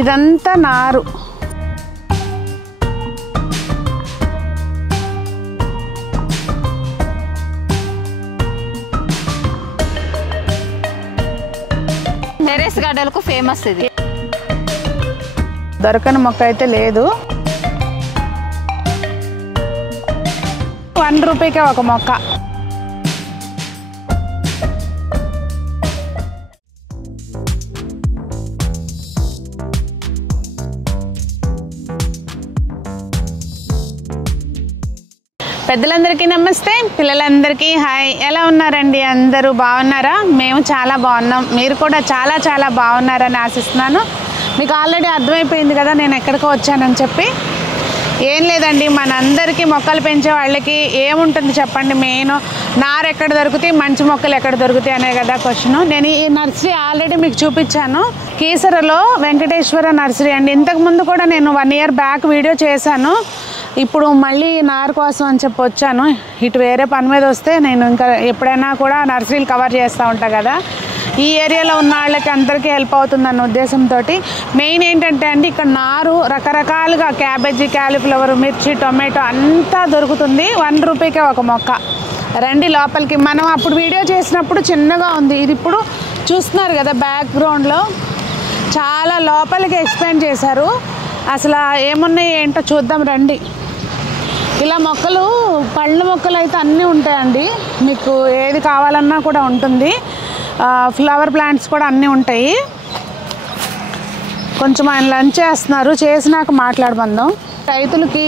ఇదంతా నారు. Terrace గార్డెన్కు famous ఇది. దొరకని మొక్క అయితే లేదు. 1 రూపీకే ఒక మొక్క. పెద్దలందరికీ నమస్తే, పిల్లలందరికీ హాయ్. ఎలా ఉన్నారండి? అందరూ బాగున్నారా? మేము చాలా బాగున్నాం. మీరు కూడా చాలా చాలా బాగున్నారని ఆశిస్తున్నాను. మీకు ఆల్రెడీ అర్థమైపోయింది కదా నేను ఎక్కడికో వచ్చానని చెప్పి. ఏం లేదండి, మనందరికీ మొక్కలు పెంచే వాళ్ళకి ఏముంటుంది చెప్పండి? మెయిన్ నారు ఎక్కడ దొరుకుతాయి, మంచి మొక్కలు ఎక్కడ దొరుకుతాయి అనే కదా క్వశ్చన్. నేను ఈ నర్సరీ ఆల్రెడీ మీకు చూపించాను, కీసరలో వెంకటేశ్వర నర్సరీ అండి. ఇంతకుముందు కూడా నేను 1 ఇయర్ బ్యాక్ వీడియో చేశాను. ఇప్పుడు మళ్ళీ నారు కోసం అని చెప్పి వచ్చాను. ఇటు వేరే పని మీద వస్తే నేను ఇంకా ఎప్పుడైనా కూడా నర్సరీలు కవర్ చేస్తూ ఉంటాను కదా. ఈ ఏరియాలో ఉన్న వాళ్ళకి అందరికీ హెల్ప్ అవుతుందన్న ఉద్దేశంతో మెయిన్ ఏంటంటే అండి, ఇక్కడ నారు రకరకాలుగా క్యాబేజీ, క్యాలీఫ్లవర్, మిర్చి, టొమాటో అంతా దొరుకుతుంది. 1 రూపీకే ఒక మొక్క. రండి లోపలికి. మనం అప్పుడు వీడియో చేసినప్పుడు చిన్నగా ఉంది, ఇది ఇప్పుడు చూస్తున్నారు కదా బ్యాక్గ్రౌండ్లో చాలా లోపలికి ఎక్స్పాండ్ చేశారు. అసలు ఏమున్నాయి ఏంటో చూద్దాం రండి. ఇలా మొక్కలు, పళ్ళ మొక్కలు అయితే అన్నీ ఉంటాయండి. మీకు ఏది కావాలన్నా కూడా ఉంటుంది. ఫ్లవర్ ప్లాంట్స్ కూడా అన్నీ ఉంటాయి. కొంచెం ఆయన లంచ్ చేస్తున్నారు, చేసినాక మాట్లాడబందాం. రైతులకి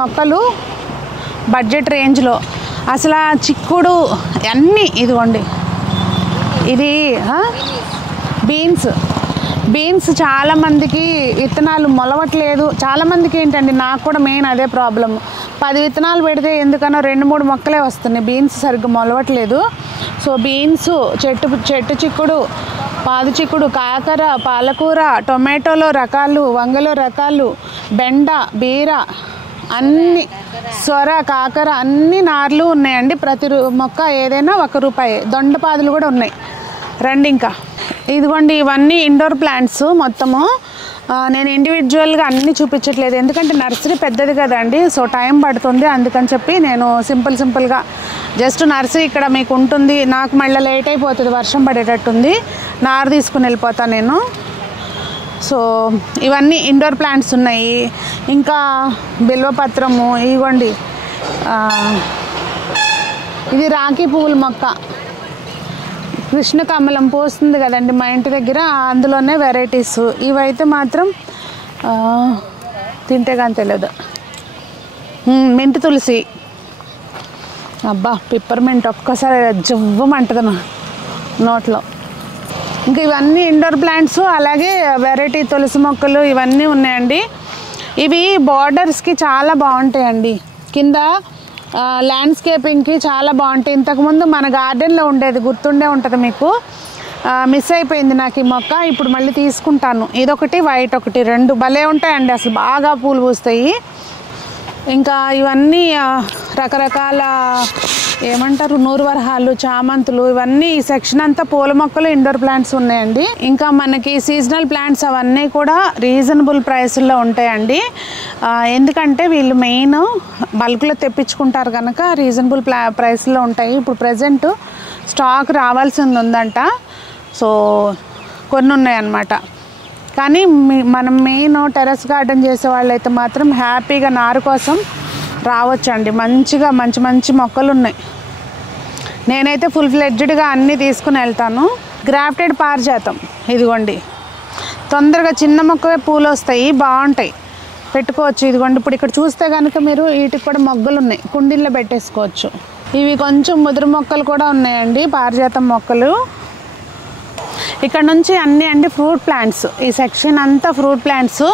మొక్కలు బడ్జెట్ రేంజ్లో అసలు చిక్కుడు అన్నీ ఇదిగోండి. ఇది బీన్స్ చాలామందికి విత్తనాలు మొలవట్లేదు. చాలామందికి ఏంటండి, నాకు కూడా మెయిన్ అదే ప్రాబ్లం. 10 విత్తనాలు పెడితే ఎందుకనో 2-3 మొక్కలే వస్తున్నాయి. బీన్స్ సరిగ్గా మొలవట్లేదు. సో బీన్స్, చెట్టు చిక్కుడు, పాదు చిక్కుడు, కాకర, పాలకూర, టొమాటోలో రకాలు, వంగలో రకాలు, బెండ, బీర, అన్ని సొర, కాకర అన్ని నార్లు ఉన్నాయండి. ప్రతి మొక్క ఏదైనా 1 రూపాయి. దొండపాదులు కూడా ఉన్నాయి. రండి ఇంకా. ఇదిగోండి, ఇవన్నీ ఇండోర్ ప్లాంట్స్ మొత్తము. నేను ఇండివిజువల్గా అన్నీ చూపించట్లేదు, ఎందుకంటే నర్సరీ పెద్దది కదండి. సో టైం పడుతుంది, అందుకని చెప్పి నేను సింపుల్గా జస్ట్ నర్సరీ ఇక్కడ మీకు ఉంటుంది. నాకు మళ్ళీ లేట్ అయిపోతుంది, వర్షం పడేటట్టుంది, నారు తీసుకుని వెళ్ళిపోతాను నేను. సో ఇవన్నీ ఇండోర్ ప్లాంట్స్ ఉన్నాయి. ఇంకా బిల్వపత్రము, ఇదిగోండి ఇది రాఖీ పువ్వుల మొక్క. కృష్ణ కమలం పోస్తుంది కదండి మా ఇంటి దగ్గర, అందులోనే వెరైటీస్. ఇవైతే మాత్రం తింటే కానీ తెలియదు. మెంతి తులసి, అబ్బా పిప్పర్మెంట్ ఒక్కసారి జవ్వమంటది నా నోట్లో. ఇంకా ఇవన్నీ ఇండోర్ ప్లాంట్స్, అలాగే వెరైటీ తులసి మొక్కలు ఇవన్నీ ఉన్నాయండి. ఇవి బార్డర్స్కి చాలా బాగుంటాయండి. కింద ల్యాండ్స్కేపింగ్కి చాలా బాగుంటాయి. ఇంతకుముందు మన గార్డెన్లో ఉండేది, గుర్తుండే ఉంటుంది మీకు. మిస్ అయిపోయింది నాకు ఈ మొక్క, ఇప్పుడు మళ్ళీ తీసుకుంటాను. ఇదొకటి, వైట్ ఒకటి, 2 భలే ఉంటాయండి, అసలు బాగా పూలు పూస్తాయి. ఇంకా ఇవన్నీ రకరకాల ఏమంటారు, నూరువరహాలు, చామంతులు, ఇవన్నీ ఈ సెక్షన్ అంతా పూల మొక్కలు, ఇండోర్ ప్లాంట్స్ ఉన్నాయండి. ఇంకా మనకి సీజనల్ ప్లాంట్స్ అవన్నీ కూడా రీజనబుల్ ప్రైస్లో ఉంటాయండి. ఎందుకంటే వీళ్ళు మెయిన్ బల్క్లో తెప్పించుకుంటారు కనుక రీజనబుల్ ప్రైస్లో ఉంటాయి. ఇప్పుడు ప్రజెంట్ స్టాక్ రావాల్సింది ఉందంట, సో కొన్ని ఉన్నాయన్నమాట. కానీ మనం మెయిన్ టెర్రస్ గార్డెన్ చేసే వాళ్ళైతే మాత్రం హ్యాపీగా నారు కోసం రావచ్చండి. మంచిగా మంచి మొక్కలు ఉన్నాయి. నేనైతే ఫుల్ ఫ్లెడ్జ్డ్గా అన్నీ తీసుకుని వెళ్తాను. గ్రాఫ్టెడ్ పారిజాతం, ఇదిగోండి తొందరగా చిన్న మొక్కవే పూలు వస్తాయి, బాగుంటాయి, పెట్టుకోవచ్చు. ఇదిగోండి ఇప్పుడు ఇక్కడ చూస్తే కనుక మీరు వీటికి కూడా మొగ్గలు ఉన్నాయి, కుండీల్లో పెట్టేసుకోవచ్చు. ఇవి కొంచెం ముదురు మొక్కలు కూడా ఉన్నాయండి, పారిజాతం మొక్కలు. ఇక్కడ నుంచి అన్నీ అండి ఫ్రూట్ ప్లాంట్స్. ఈ సెక్షన్ అంతా ఫ్రూట్ ప్లాంట్స్.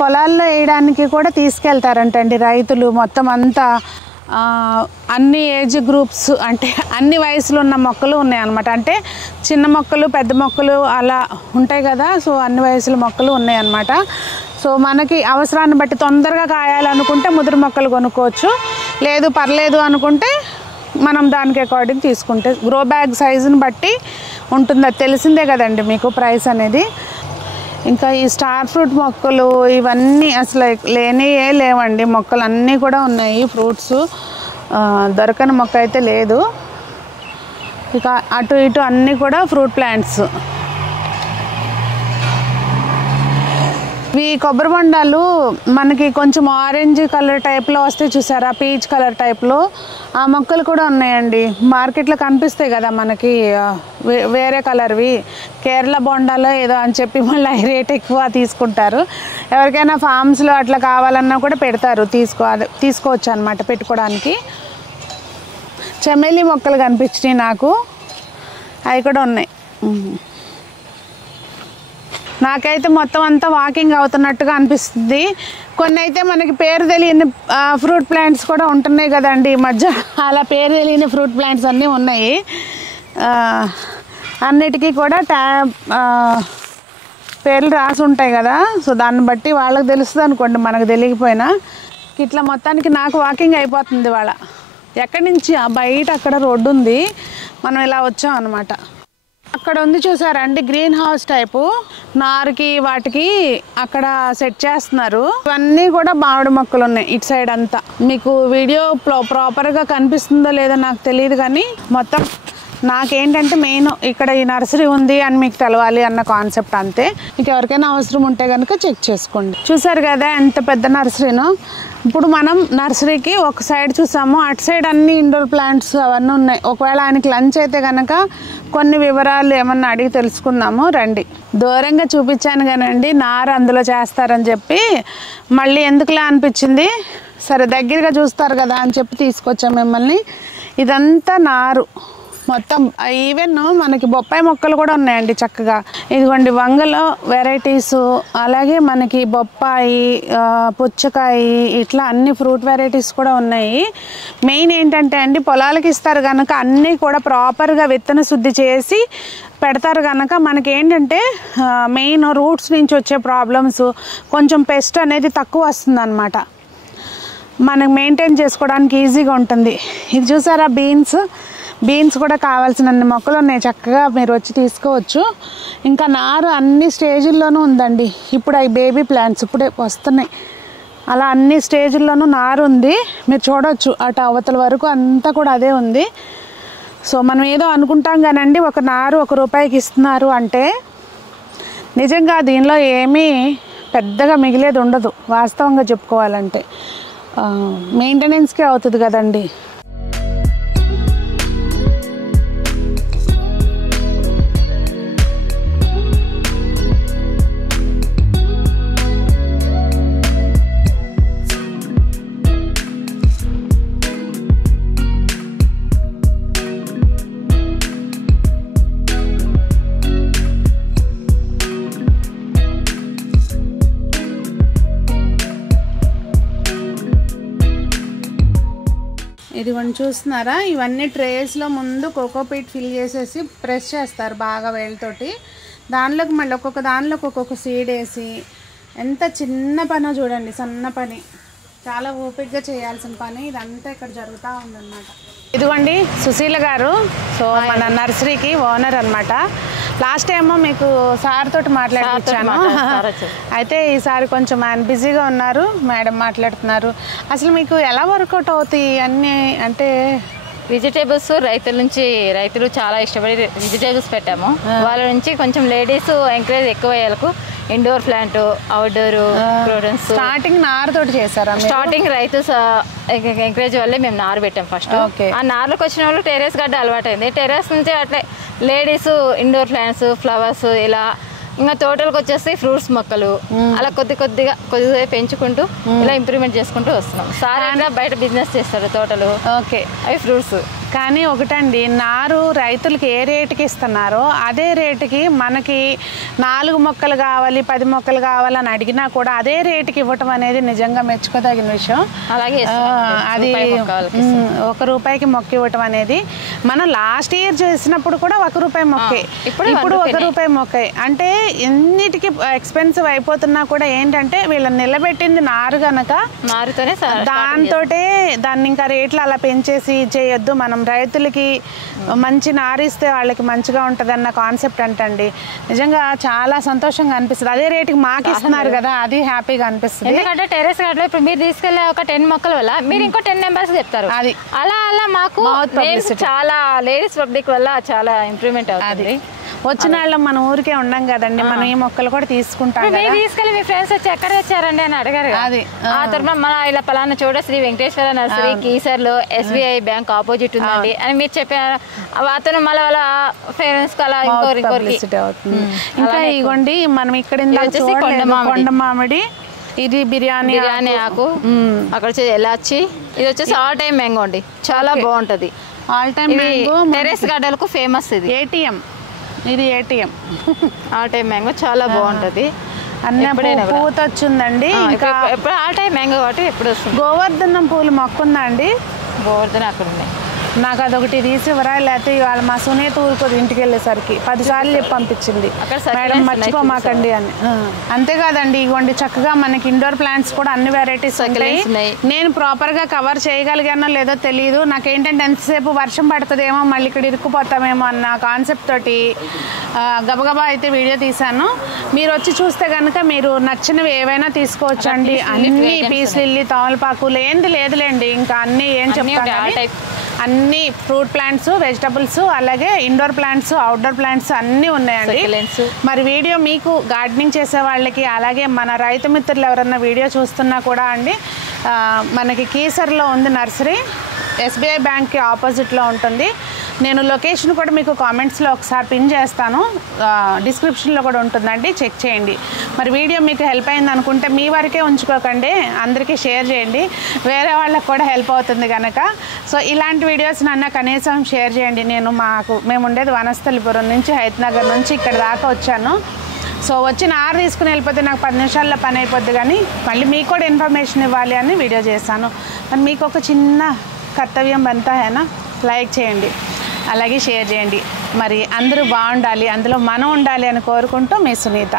పొలాల్లో వేయడానికి కూడా తీసుకెళ్తారంటండి రైతులు. మొత్తం అంతా అన్ని ఏజ్ గ్రూప్స్, అంటే అన్ని వయసులో ఉన్న మొక్కలు ఉన్నాయన్నమాట. అంటే చిన్న మొక్కలు, పెద్ద మొక్కలు అలా ఉంటాయి కదా. సో అన్ని వయసుల మొక్కలు ఉన్నాయన్నమాట. సో మనకి అవసరాన్ని బట్టి తొందరగా కాయాలనుకుంటే ముదురు మొక్కలు కొనుక్కోవచ్చు, లేదు పర్లేదు అనుకుంటే మనం దానికి అకార్డింగ్ తీసుకుంటే గ్రో బ్యాగ్ సైజుని బట్టి ఉంటుంది. అది తెలిసిందే కదండి మీకు ప్రైస్ అనేది. ఇంకా ఈ స్టార్ ఫ్రూట్ మొక్కలు ఇవన్నీ అసలు లేనియే లేవండి. మొక్కలు అన్నీ కూడా ఉన్నాయి. ఫ్రూట్స్ దొరకని మొక్క అయితే లేదు. ఇక అటు ఇటు అన్నీ కూడా ఫ్రూట్ ప్లాంట్స్. ఇవి కొబ్బరి బొండాలు మనకి కొంచెం ఆరెంజ్ కలర్ టైప్లో వస్తాయి చూసారా, పీచ్ కలర్ టైప్లో. ఆ మొక్కలు కూడా ఉన్నాయండి. మార్కెట్లో కనిపిస్తాయి కదా మనకి వేరే కలర్వి, కేరళ బొండాలో ఏదో అని చెప్పి మళ్ళీ రేట్ ఎక్కువ తీసుకుంటారు. ఎవరికైనా ఫామ్స్లో అట్లా కావాలన్నా కూడా పెడతారు, తీసుకోవచ్చు అనమాట పెట్టుకోవడానికి. చమేలి మొక్కలు కనిపించినాయి నాకు, అవి కూడా ఉన్నాయి. నాకైతే మొత్తం అంతా వాకింగ్ అవుతున్నట్టుగా అనిపిస్తుంది. కొన్ని అయితే మనకి పేరు తెలియని ఫ్రూట్ ప్లాంట్స్ కూడా ఉంటున్నాయి కదండి ఈ మధ్య. అలా పేరు తెలియని ఫ్రూట్ ప్లాంట్స్ అన్నీ ఉన్నాయి. అన్నిటికీ కూడా పేర్లు రాసి ఉంటాయి కదా. సో దాన్ని బట్టి వాళ్ళకి తెలుస్తుంది అనుకోండి, మనకు తెలియకపోయినా. ఇట్లా మొత్తానికి నాకు వాకింగ్ అయిపోతుంది వాళ్ళ. ఎక్కడి నుంచి బయట అక్కడ రోడ్డు ఉంది, మనం ఇలా వచ్చాం అనమాట. అక్కడ ఉంది చూసారండి గ్రీన్ హౌస్ టైపు, నారుకి వాటికి అక్కడ సెట్ చేస్తున్నారు. ఇవన్నీ కూడా మామిడి మొక్కలు ఉన్నాయి ఇటు సైడ్ అంతా. మీకు వీడియో ప్రాపర్గా కనిపిస్తుందో లేదో నాకు తెలియదు, కానీ మొత్తం నాకేంటంటే మెయిన్ ఇక్కడ ఈ నర్సరీ ఉంది అని మీకు తెలవాలి అన్న కాన్సెప్ట్ అంతే. మీకు ఎవరికైనా అవసరం ఉంటే కనుక చెక్ చేసుకోండి. చూసారు కదా ఎంత పెద్ద నర్సరీనో. ఇప్పుడు మనం నర్సరీకి ఒక సైడ్ చూసాము, అటు సైడ్ అన్ని ఇండోర్ ప్లాంట్స్ అవన్నీ ఉన్నాయి. ఒకవేళ ఆయనకి లంచ్ అయితే కనుక కొన్ని వివరాలు ఏమన్నా అడిగి తెలుసుకుందాము రండి. దూరంగా చూపించాను కానండి, నారు అందులో చేస్తారని చెప్పి మళ్ళీ ఎందుకులా అనిపించింది. సరే దగ్గరగా చూస్తారు కదా అని చెప్పి తీసుకొచ్చాం మిమ్మల్ని. ఇదంతా నారు మొత్తం. ఈవెన్ మనకి బొప్పాయి మొక్కలు కూడా ఉన్నాయండి చక్కగా. ఇదిగోండి వంగలో వెరైటీస్, అలాగే మనకి బొప్పాయి, పుచ్చకాయ, ఇట్లా అన్ని ఫ్రూట్ వెరైటీస్ కూడా ఉన్నాయి. మెయిన్ ఏంటంటే అండి పొలాలకి ఇస్తారు కనుక అన్నీ కూడా ప్రాపర్గా విత్తన శుద్ధి చేసి పెడతారు కనుక మనకి ఏంటంటే మెయిన్ రూట్స్ నుంచి వచ్చే ప్రాబ్లమ్స్, కొంచెం పెస్ట్ అనేది తక్కువ వస్తుంది అన్నమాట. మనకు మెయింటైన్ చేసుకోవడానికి ఈజీగా ఉంటుంది. ఇది చూసారా బీన్స్ కూడా కావాల్సినన్ని మొక్కలు ఉన్నాయి, చక్కగా మీరు వచ్చి తీసుకోవచ్చు. ఇంకా నారు అన్ని స్టేజ్ల్లోనూ ఉందండి. ఇప్పుడు అవి బేబీ ప్లాంట్స్ ఇప్పుడే వస్తున్నాయి. అలా అన్ని స్టేజ్ల్లోనూ నారు ఉంది, మీరు చూడవచ్చు. అటు అవతల వరకు అంతా కూడా అదే ఉంది. సో మనం ఏదో అనుకుంటాం కానండి, ఒక నారు ₹1 ఇస్తున్నారు అంటే నిజంగా దీనిలో ఏమీ పెద్దగా మిగిలేది ఉండదు. వాస్తవంగా చెప్పుకోవాలంటే మెయింటెనెన్స్కే అవుతుంది కదండి. ఇదిగోండి చూస్తున్నారా, ఇవన్నీ ట్రేస్లో ముందు కోకోపీట్ ఫిల్ చేసేసి ప్రెస్ చేస్తారు బాగా వేళ్ళతోటి. దానిలోకి మళ్ళీ ఒక్కొక్క దానిలోకి ఒక్కొక్క సీడ్ వేసి, ఎంత చిన్న పనో చూడండి, సన్న పని, చాలా ఓపికగా చేయాల్సిన పని. ఇదంతా ఇక్కడ జరుగుతూ ఉందన్నమాట. ఇదిగోండి సుశీల గారు, సో మన నర్సరీకి ఓనర్ అనమాట. లాస్ట్ టైం మీకు సార్ తోటి మాట్లాడించాను, అయితే ఈసారి కొంచెం ఆయన బిజీగా ఉన్నారు, మేడం మాట్లాడుతున్నారు. అసలు మీకు ఎలా వర్కౌట్ అవుతాయి అన్నీ అంటే? వెజిటేబుల్స్ రైతులు చాలా ఇష్టపడి వెజిటేబుల్స్ పెట్టాము. వాళ్ళ నుంచి కొంచెం లేడీస్ ఎంకరేజ్ ఎక్కువ అయ్యేలకు indoor plant, outdoor products. Starting నారుతోటి చేశారా? స్టార్టింగ్ రైతు ఎంకరేజ్ వల్లే మేము నారు పెట్టాం ఫస్ట్. ఆ నారులోకి వచ్చిన వాళ్ళు టెర్రస్ గడ్డ అలవాటు అయింది. టెర్రస్ నుంచి అట్లే లేడీస్ ఇండోర్ ప్లాంట్స్, ఫ్లవర్స్, ఇలా ఇంకా తోటలకు వచ్చేసి ఫ్రూట్స్ మొక్కలు, అలా కొద్దిగా పెంచుకుంటూ ఇలా ఇంప్రూవ్మెంట్ చేసుకుంటూ వస్తున్నాం. సార్ అయినా బయట బిజినెస్ చేస్తాడు తోటలు, ఓకే, అవి ఫ్రూట్స్. కానీ ఒకటండి, నారు రైతులకి ఏ రేటుకి ఇస్తున్నారో అదే రేటుకి మనకి 4 మొక్కలు కావాలి, 10 మొక్కలు కావాలని అడిగినా కూడా అదే రేటుకి ఇవ్వటం అనేది నిజంగా మెచ్చుకోదగిన విషయం. అలాగే అది ₹1 మొక్క ఇవ్వటం అనేది, మనం లాస్ట్ ఇయర్ చేసినప్పుడు కూడా ₹1 మొక్కే, ఇప్పుడు ₹1 మొక్కే. అంటే ఎన్నిటికి ఎక్స్పెన్సివ్ అయిపోతున్నా కూడా ఏంటంటే వీళ్ళని నిలబెట్టింది నారు కనుక, నారుతోనే దాంతో దాన్ని ఇంకా రేట్లు అలా పెంచేసి చేయొద్దు, మనం మనం రైతులకి మంచి నారిస్తే వాళ్ళకి మంచిగా ఉంటుందన్న కాన్సెప్ట్ అంటండి. నిజంగా చాలా సంతోషంగా అనిపిస్తుంది. అదే రేటుకి మాకు ఇస్తున్నారు కదా, అది హ్యాపీగా అనిపిస్తుంది. ఎందుకంటే టెర్రస్ గార్డెన్ ఇప్పుడు మీరు తీసుకెళ్లే ఒక 10 మొక్కల వల్ల మీరు ఇంకో 10 మెంబర్స్ చెప్తారు. అది అలా అలా మాకు చాలా లేడీస్ పబ్లిక్ వల్ల చాలా ఇంప్రూవ్మెంట్ అవుతుంది. వచ్చిన వాళ్ళం మన ఊరికే ఉండం కదండి, మనం ఈ మొక్కలు కూడా తీసుకుంటాం. తీసుకెళ్ళి మీ ఫ్రెండ్స్ వచ్చి ఎక్కడ తెచ్చారండి అని అడిగారు. అది ఆ తర్వాత మన ఇలా పలానా చోట శ్రీ వెంకటేశ్వర నర్సరీ కీసర్లో SBI బ్యాంక్ ఆపోజిట్ ఉందండి అని మీరు చెప్పారు. అతను మళ్ళీ వాళ్ళ పేరెంట్స్ అలా అవుతుంది. ఇంకా ఇగోండి మనం ఇక్కడ కొండ మామిడి, ఇది బిర్యానీ ఆకు, అక్కడ వచ్చేసి ఎలాచి, ఇది వచ్చేసి ఆల్ టైమ్ మ్యాంగో అండి, చాలా బాగుంటది. All time mango terrace garden కు ఫేమస్. ఇది ATM ఆల్ టైమ్ మ్యాంగో చాలా బాగుంటది. అన్నీ పూత వచ్చిందండి. ఇంకా ఎప్పుడు ఆల్ టైమ్ మ్యాంగో కాబట్టి ఎప్పుడు వస్తుంది. గోవర్ధనం పూలు మొక్కుందా అండి? గోవర్ధన అక్కడ ఉన్నాయి. నాకు అదొకటి తీసివరా, లేకపోతే ఇవాళ మా సునీత ఊరుకోదు ఇంటికి వెళ్ళేసరికి 10 సార్లు చెప్పి పంపించింది, మేడం మర్చిపోమాకండి అని. అంతేకాదండి ఇవ్వండి చక్కగా మనకి ఇండోర్ ప్లాంట్స్ కూడా అన్ని వెరైటీస్ ఉంటాయి. నేను ప్రాపర్గా కవర్ చేయగలిగానో లేదో తెలియదు. నాకేంటంటే ఎంతసేపు వర్షం పడుతుందేమో మళ్ళీ ఇక్కడ ఇరుక్కుపోతామేమో అన్న కాన్సెప్ట్ తోటి గబగబా అయితే వీడియో తీశాను. మీరు వచ్చి చూస్తే కనుక మీరు నచ్చినవి ఏవైనా తీసుకోవచ్చు అండి. అన్ని పీస్ లిల్లీ, తమలపాకు లేదులేండి, ఇంకా అన్ని ఏం చెప్తాను, అన్ని ఫ్రూట్ ప్లాంట్స్, వెజిటబుల్స్, అలాగే ఇండోర్ ప్లాంట్స్, అవుట్డోర్ ప్లాంట్స్ అన్నీ ఉన్నాయండి. మరి వీడియో మీకు గార్డెనింగ్ చేసే వాళ్ళకి, అలాగే మన రైతు మిత్రులు ఎవరన్నా వీడియో చూస్తున్నా కూడా అండి, మనకి కీసర్లో ఉంది నర్సరీ, SBI బ్యాంక్కి ఆపోజిట్లో ఉంటుంది. నేను లొకేషన్ కూడా మీకు కామెంట్స్లో ఒకసారి పిన్ చేస్తాను, డిస్క్రిప్షన్లో కూడా ఉంటుందండి, చెక్ చేయండి. మరి వీడియో మీకు హెల్ప్ అయింది అనుకుంటే మీ వరకే ఉంచుకోకండి, అందరికీ షేర్ చేయండి, వేరే వాళ్ళకి కూడా హెల్ప్ అవుతుంది కనుక. సో ఇలాంటి వీడియోస్ నన్ను కనీసం షేర్ చేయండి. మేము ఉండేది వనస్థలిపురం నుంచి, హైతనగర్ నుంచి ఇక్కడ దాకా వచ్చాను. సో వచ్చి నారు తీసుకుని వెళ్ళిపోతే నాకు 10 నిమిషాల్లో పని అయిపోద్ది, కానీ మళ్ళీ మీకు కూడా ఇన్ఫర్మేషన్ ఇవ్వాలి అని వీడియో చేశాను. మరి మీకు ఒక చిన్న కర్తవ్యం బంతా హేనా, లైక్ చేయండి, అలాగే షేర్ చేయండి. మరి అందరూ బాగుండాలి, అందులో మనం ఉండాలి అని కోరుకుంటూ మీ సునీత.